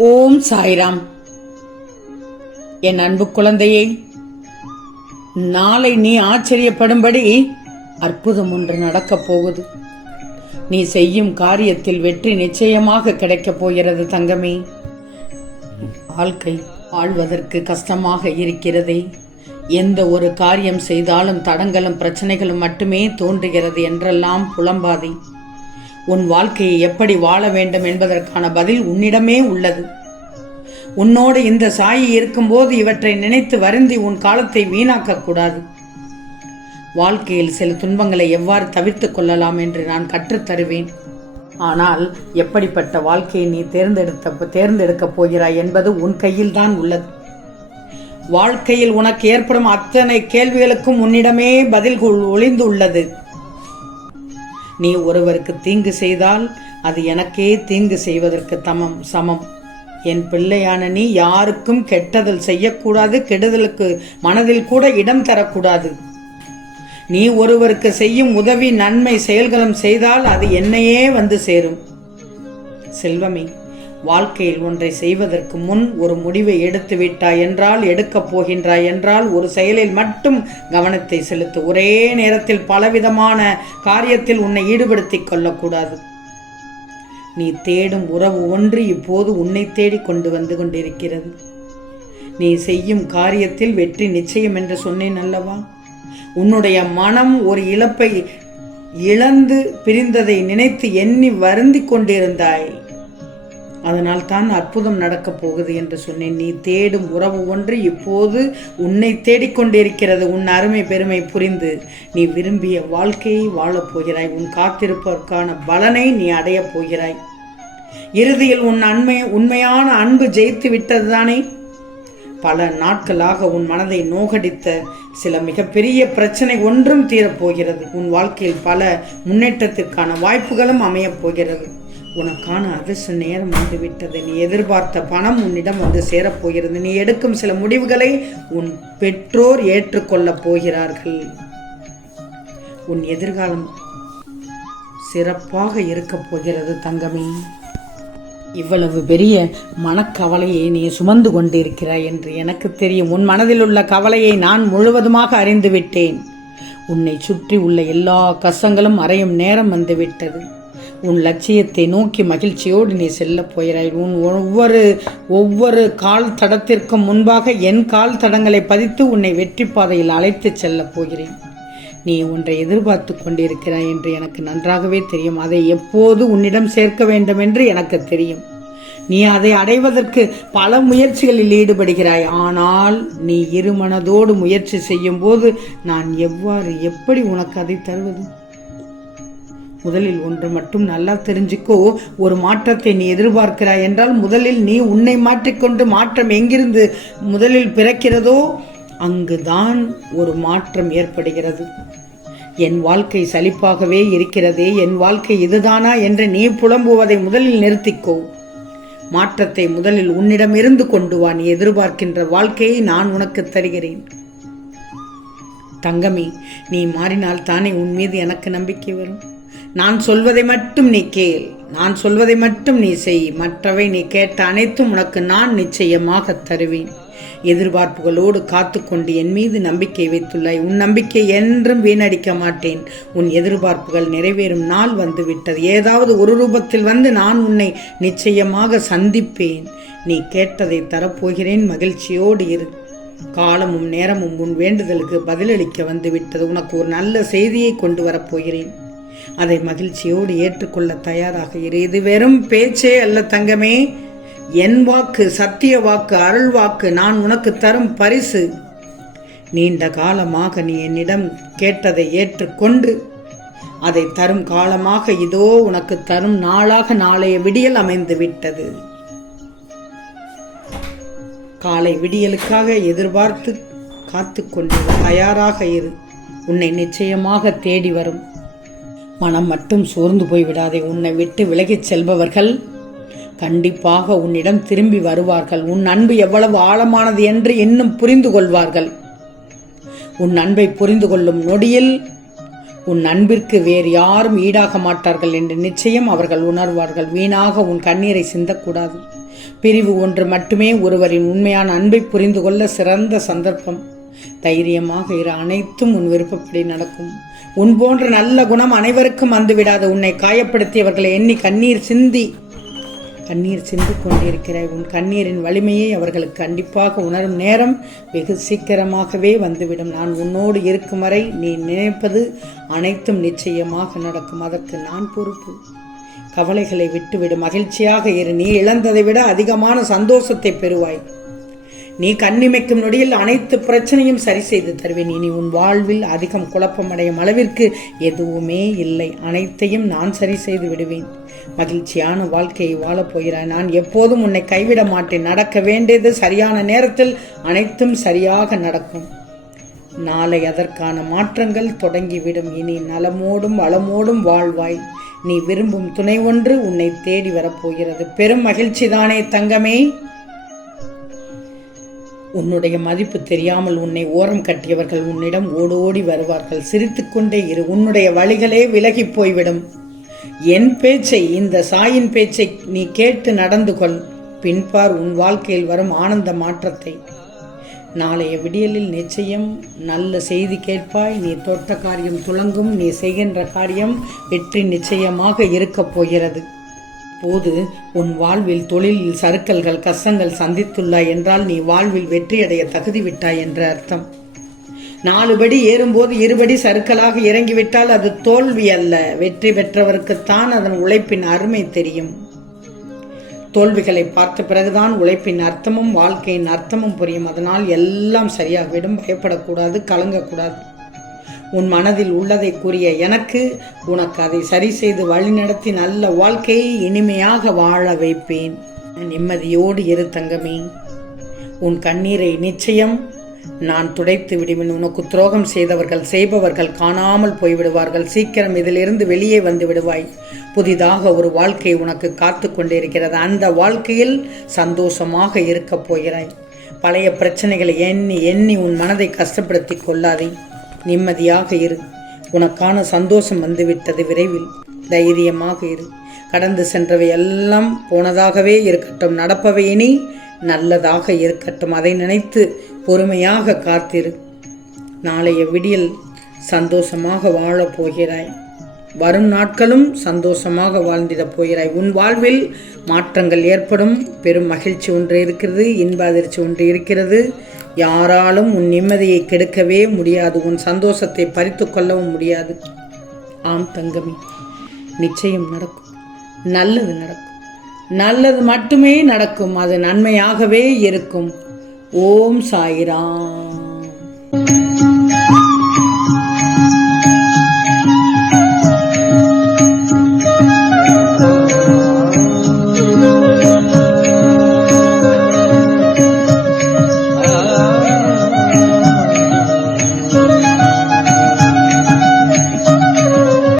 ஓம் சாய்ராம். என் அன்பு குழந்தையே நாளை நீ ஆச்சரியப்படும்படி அற்புதம் ஒன்று நடக்கப் போகுது. நீ செய்யும் காரியத்தில் வெற்றி நிச்சயமாக கிடைக்கப் போகிறது தங்கமே. வாழ்க்கை வாழ்வதற்கு கஷ்டமாக இருக்கிறதே. எந்த ஒரு காரியம் செய்தாலும் தடங்களும் பிரச்சனைகளும் மட்டுமே தோன்றுகிறது என்றெல்லாம் புலம்பாதே. உன் வாழ்க்கையை எப்படி வாழ வேண்டும் என்பதற்கான பதில் உன்னிடமே உள்ளது. உன்னோடு இந்த சாயி இருக்கும்போது இவற்றை நினைத்து வருந்தி உன் காலத்தை வீணாக்க கூடாது. வாழ்க்கையில் சில துன்பங்களை எவ்வாறு தவிர்த்து கொள்ளலாம் என்று நான் கற்றுத் தருவேன். ஆனால் எப்படிப்பட்ட வாழ்க்கையை நீ தேர்ந்தெடுத்த தேர்ந்தெடுக்கப் போகிறாய் என்பது உன் கையில்தான் உள்ளது. வாழ்க்கையில் உனக்கு ஏற்படும் அத்தனை கேள்விகளுக்கும் உன்னிடமே பதில் ஒளிந்து உள்ளது நீ ஒருவருக்கு தீங்கு செய்தால் அது எனக்கே தீங்கு செய்வதற்கு தமம் சமம். என் பிள்ளையான நீ யாருக்கும் கெட்டதல் செய்யக்கூடாது கெடுதலுக்கு மனதில் கூட இடம் தரக்கூடாது. நீ ஒருவருக்கு செய்யும் உதவி நன்மை செயல்களும் செய்தால் அது என்னையே வந்து சேரும். செல்வமே வாழ்க்கையில் ஒன்றை செய்வதற்கு முன் ஒரு முடிவை எடுத்து விட்டாய் என்றால் எடுக்கப் போகின்றாய் என்றால் ஒரு செயலில் மட்டும் கவனத்தை செலுத்து. ஒரே நேரத்தில் பலவிதமான காரியத்தில் உன்னை ஈடுபடுத்திக் கொள்ளக்கூடாது. நீ தேடும் உறவு ஒன்று இப்போது உன்னை தேடி கொண்டு வந்து கொண்டிருக்கிறது. நீ செய்யும் காரியத்தில் வெற்றி நிச்சயம் என்று சொன்னேன் அல்லவா? உன்னுடைய மனம் ஒரு இழப்பை இழந்து பிரிந்ததை நினைத்து எண்ணி வருந்தி கொண்டிருந்தாய். அதனால் தான் அற்புதம் நடக்கப் போகுது என்று சொன்னேன். நீ தேடும் உறவு ஒன்று இப்போது உன்னை தேடிக்கொண்டிருக்கிறது உன் அருமை பெருமை புரிந்து நீ விரும்பிய வாழ்க்கையை வாழப் போகிறாய். உன் காத்திருப்பதற்கான பலனை நீ அடையப் போகிறாய். இறுதியில் உன் அண்மை உண்மையான அன்பு ஜெயித்து விட்டதுதானே? பல நாட்களாக உன் மனதை நோகடித்த சில மிகப்பெரிய பிரச்சனை ஒன்றும் தீரப்போகிறது உன் வாழ்க்கையில் பல முன்னேற்றத்திற்கான வாய்ப்புகளும் அமையப் போகிறது. உனக்கான அதிர்ஷ்ட நேரம் வந்துவிட்டது. நீ எதிர்பார்த்த பணம் உன்னிடம் வந்து சேரப்போகிறது. நீ எடுக்கும் சில முடிவுகளை உன் பெற்றோர் ஏற்றுக்கொள்ளப் போகிறார்கள். உன் எதிர்காலம் சிறப்பாக இருக்கப் போகிறது தங்கமே. இவ்வளவு பெரிய மனக்கவலையை நீ சுமந்து கொண்டிருக்கிறாய் என்று எனக்கு தெரியும். உன் மனதில் உள்ள கவலையை நான் முழுவதுமாக அறிந்துவிட்டேன். உன்னை சுற்றி உள்ள எல்லா கஷ்டங்களும் அறையும் நேரம் வந்துவிட்டது உன் லட்சியத்தை நோக்கி மகிழ்ச்சியோடு நீ செல்ல போகிறாய். உன் ஒவ்வொரு ஒவ்வொரு கால் தடத்திற்கும் முன்பாக என் கால் தடங்களை பதித்து உன்னை வெற்றி பாதையில் அழைத்துச் செல்லப் போகிறேன். நீ ஒன்றை எதிர்பார்த்து கொண்டிருக்கிறாய் என்று எனக்கு நன்றாகவே தெரியும். அதை எப்போது உன்னிடம் சேர்க்க வேண்டும் என்று எனக்கு தெரியும். நீ அதை அடைவதற்கு பல முயற்சிகளில் ஈடுபடுகிறாய். ஆனால் நீ இருமனதோடு முயற்சி செய்யும் போது நான் எவ்வாறு எப்படி உனக்கு அதை தருவது? முதலில் ஒன்று மட்டும் நல்லா தெரிஞ்சுக்கோ. ஒரு மாற்றத்தை நீ எதிர்பார்க்கிறாய் என்றால் முதலில் நீ உன்னை மாற்றிக்கொண்டு மாற்றம் எங்கிருந்து முதலில் பிறக்கிறதோ அங்குதான் ஒரு மாற்றம் ஏற்படுகிறது. என் வாழ்க்கை சலிப்பாகவே இருக்கிறதே என் வாழ்க்கை இதுதானா என்று நீ புலம்புவதை முதலில் நிறுத்திக்கோ. மாற்றத்தை முதலில் உன்னிடமிருந்து கொண்டு வா நீ எதிர்பார்க்கின்ற வாழ்க்கையை நான் உனக்கு தருகிறேன். தங்கமே நீ மாறினால் தானே உன் மீது எனக்கு நம்பிக்கை வரும். நான் சொல்வதை மட்டும் நீ கேள். நான் சொல்வதை மட்டும் நீ செய். மற்றவை நீ கேட்ட அனைத்தும் உனக்கு நான் நிச்சயமாக தருவேன். எதிர்பார்ப்புகளோடு காத்து கொண்டு என் மீது நம்பிக்கை வைத்துள்ளாய். உன் நம்பிக்கை என்றும் வீணடிக்க மாட்டேன். உன் எதிர்பார்ப்புகள் நிறைவேறும் நாள் வந்து விட்டது ஏதாவது ஒரு ரூபத்தில் வந்து நான் உன்னை நிச்சயமாக சந்திப்பேன். நீ கேட்டதை தரப்போகிறேன். மகிழ்ச்சியோடு இரு. காலமும் நேரமும் உன் வேண்டுதலுக்கு பதிலளிக்க வந்து விட்டது உனக்கு ஒரு நல்ல செய்தியை கொண்டு வரப்போகிறேன். அதை மகிழ்ச்சியோடு ஏற்றுக்கொள்ள தயாராக இரு. இது வெறும் பேச்சே அல்ல தங்கமே. என் வாக்கு சத்திய வாக்கு அருள் வாக்கு நான் உனக்கு தரும் பரிசு. நீண்ட காலமாக நீ என்னிடம் கேட்டதை ஏற்றுக்கொண்டு அதை தரும் காலமாக இதோ உனக்கு தரும் நாளாக நாளைய விடியல் அமைந்து விட்டது. காலை விடியலுக்காக எதிர்பார்த்து காத்து கொண்டு தயாராக இரு. உன்னை நிச்சயமாக தேடி வரும். மனம் மட்டும் சோர்ந்து போய்விடாதே உன்னை விட்டு விலகிச் செல்பவர்கள் கண்டிப்பாக உன்னிடம் திரும்பி வருவார்கள். உன் அன்பு எவ்வளவு ஆழமானது என்று இன்னும் புரிந்து கொள்வார்கள். உன் அன்பை புரிந்து கொள்ளும் நொடியில் உன் அன்பிற்கு வேறு யாரும் ஈடாக மாட்டார்கள் என்று நிச்சயம் அவர்கள் உணர்வார்கள். வீணாக உன் கண்ணீரை சிந்தக்கூடாது. பிரிவு ஒன்று மட்டுமே ஒருவரின் உண்மையான அன்பை புரிந்து கொள்ள சிறந்த சந்தர்ப்பம். தைரியமாக இரு அனைத்தும் உன் விருப்பப்படி நடக்கும். உன் போன்ற நல்ல குணம் அனைவருக்கும் வந்துவிடாது. உன்னை காயப்படுத்தியவர்களை எண்ணி கண்ணீர் சிந்தி கண்ணீர் சிந்தி கொண்டிருக்கிறாய் உன் கண்ணீரின் வலிமையை அவர்களுக்கு கண்டிப்பாக உணரும் நேரம் வெகு சீக்கிரமாகவே வந்துவிடும். நான் உன்னோடு இருக்கும் வரை நீ நினைப்பது அனைத்தும் நிச்சயமாக நடக்கும். அதற்கு நான் பொறுப்பு. கவலைகளை விட்டுவிடும் மகிழ்ச்சியாக இரு. நீ இழந்ததை விட அதிகமான சந்தோஷத்தை பெறுவாய். நீ கண்ணிமைக்கும் நொடியில் அனைத்து பிரச்சனையும் சரி செய்து தருவேன். இனி உன் வாழ்வில் அதிகம் குழப்பமடையும் அளவிற்கு எதுவுமே இல்லை. அனைத்தையும் நான் சரி செய்து விடுவேன். மகிழ்ச்சியான வாழ்க்கையை வாழப்போகிறாய் நான் எப்போதும் உன்னை கைவிட மாட்டேன். நடக்க வேண்டியது சரியான நேரத்தில் அனைத்தும் சரியாக நடக்கும். நாளை அதற்கான மாற்றங்கள் தொடங்கிவிடும். இனி நலமோடும் வளமோடும் வாழ்வாய். நீ விரும்பும் துணை ஒன்று உன்னை தேடி வரப்போகிறது பெரும் மகிழ்ச்சிதானே தங்கமே. உன்னுடைய மதிப்பு தெரியாமல் உன்னை ஓரம் கட்டியவர்கள் உன்னிடம் ஓடோடி வருவார்கள். சிரித்துக்கொண்டே இரு உன்னுடைய வழிகளே விலகிப் போய்விடும். என் பேச்சை இந்த சாயின் பேச்சை நீ கேட்டு நடந்து கொள். பின்பார் உன் வாழ்க்கையில் வரும் ஆனந்த மாற்றத்தை. நாளைய விடியலில் நிச்சயம் நல்ல செய்தி கேட்பாய். நீ தொட்ட காரியம் துளங்கும் நீ செய்கின்ற காரியம் வெற்றி நிச்சயமாக இருக்கப் போகிறது. போது உன் வாழ்வில் தொழிலில் சறுக்கல்கள் கஷ்டங்கள் சந்தித்துள்ளாய் என்றால் நீ வாழ்வில் வெற்றியடைய தகுதி விட்டாய் என்ற அர்த்தம். நாலுபடி ஏறும்போது இருபடி சறுக்கலாக இறங்கிவிட்டால் அது தோல்வி அல்ல. வெற்றி பெற்றவருக்குத்தான் அதன் உழைப்பின் அருமை தெரியும். தோல்விகளை பார்த்த பிறகுதான் உழைப்பின் அர்த்தமும் வாழ்க்கையின் அர்த்தமும் புரியும். அதனால் எல்லாம் சரியாகிவிடும். பயப்படக்கூடாது கலங்கக்கூடாது. உன் மனதில் உள்ளதை கூறிய எனக்கு உனக்கு அதை சரி செய்து வழிநடத்தி நல்ல வாழ்க்கையை இனிமையாக வாழ வைப்பேன். நிம்மதியோடு இரு தங்கமே. உன் கண்ணீரை நிச்சயம் நான் துடைத்து விடுவேன். உனக்கு துரோகம் செய்தவர்கள் செய்பவர்கள் காணாமல் போய்விடுவார்கள். சீக்கிரம் இதிலிருந்து வெளியே வந்து விடுவாய். புதிதாக ஒரு வாழ்க்கை உனக்கு காத்து கொண்டிருக்கிறது. அந்த வாழ்க்கையில் சந்தோஷமாக இருக்கப் போகிறாய். பழைய பிரச்சனைகளை எண்ணி எண்ணி உன் மனதை கஷ்டப்படுத்தி கொள்ளாதே. நிம்மதியாக இரு. உனக்கான சந்தோஷம் வந்துவிட்டது விரைவில். தைரியமாக இரு. கடந்து சென்றவை எல்லாம் போனதாகவே இருக்கட்டும். நடப்பவை இனி நல்லதாக இருக்கட்டும். அதை நினைத்து பொறுமையாக காத்திரு. நாளைய விடியல் சந்தோஷமாக வாழப் போகிறாய். வரும் நாட்களும் சந்தோஷமாக வாழ்ந்திடப் போகிறாய். உன் வாழ்வில் மாற்றங்கள் ஏற்படும். பெரும் மகிழ்ச்சி ஒன்று இருக்கிறது. இன்ப அதிர்ச்சி ஒன்று இருக்கிறது. யாராலும் உன் நிம்மதியை கெடுக்கவே முடியாது. உன் சந்தோஷத்தை பறித்து கொள்ளவும் முடியாது. ஆம் தங்கமி நிச்சயம் நடக்கும். நல்லது நடக்கும். நல்லது மட்டுமே நடக்கும். அது நன்மையாகவே இருக்கும். ஓம் சாய்ராம்.